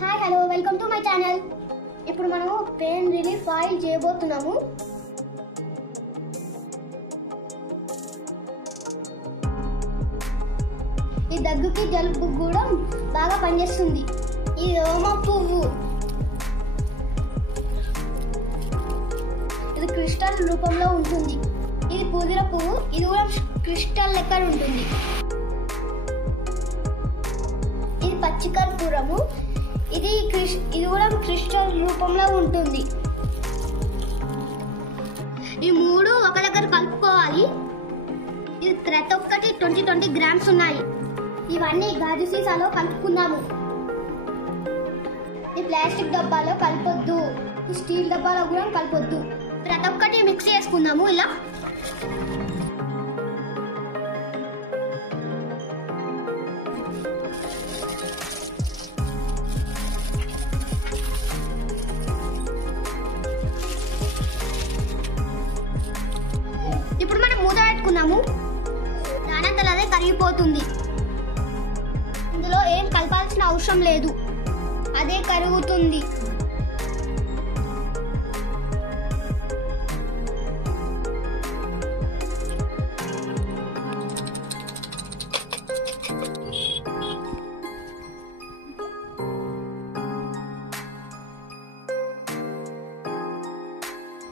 Hi hello welcome to my channel. ఇప్పుడు మనము pain relief oil చేయబోతున్నాము. ఈ దగ్గుకి జలుబుకి కూడా బాగా పనిచేస్తుంది. ఇది ఓమ పువ్వు, ఇది క్రిస్టల్ రూపంలో ఉంటుంది. ఇది పుదీనా పువ్వు, ఇది కూడా క్రిస్టల్ లెక్క ఉంటుంది. ఇది పచ్చికర్పూరము, ఇది కూడా క్రిస్టల్ రూపంలో ఉంటుంది. ఈ మూడు ఒక దగ్గర కలుపుకోవాలి. ఇది ప్రతి ఒక్కటి 20 గ్రామ్స్ ఉన్నాయి. ఇవన్నీ గాజు సీసాలో కలుపుకుందాము. ఈ ప్లాస్టిక్ డబ్బాలో కలపొద్దు, ఈ స్టీల్ డబ్బాలో కూడా కలపొద్దు. ప్రతి ఒక్కటి మిక్స్ చేసుకుందాము ఇలా. ఇప్పుడు మనం మూత పెట్టుకున్నాము, దానంతలో అదే కరిగిపోతుంది. ఇందులో ఏం కలపాల్సిన అవసరం లేదు, అదే కరుగుతుంది.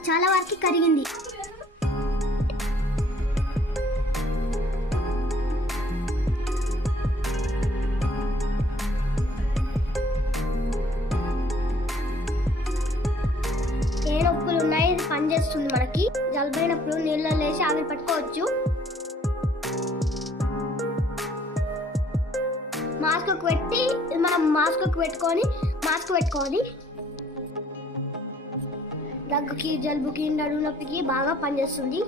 చాలా వరకు కరిగింది. ఏ నొప్పులు ఉన్నాయి పనిచేస్తుంది. మనకి జలుబైనప్పుడు నీళ్ళలో వేసి ఆవిరి పట్టుకోవచ్చు. మాస్క్ పెట్టి మనం మాస్క్ పెట్టుకోవాలి. దగ్గుకి జలుబుకి నడుము నొప్పికి బాగా పనిచేస్తుంది.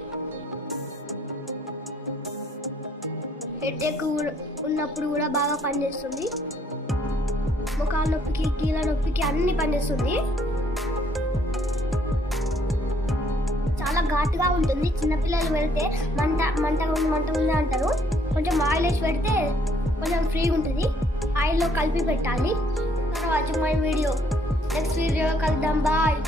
హెడేక్ ఉన్నప్పుడు కూడా బాగా పనిచేస్తుంది. ముఖాల నొప్పికి కీళ్ళ నొప్పికి అన్ని పనిచేస్తుంది. చాలా ఘాటుగా ఉంటుంది. చిన్నపిల్లలు పెడితే మంట ఉంది అంటారు. కొంచెం ఆయిల్ వేసి పెడితే కొంచెం ఫ్రీగా ఉంటుంది. ఆయిల్లో కలిపి పెట్టాలి. Watching my video. Next video కలుద్దాం. బాయ్.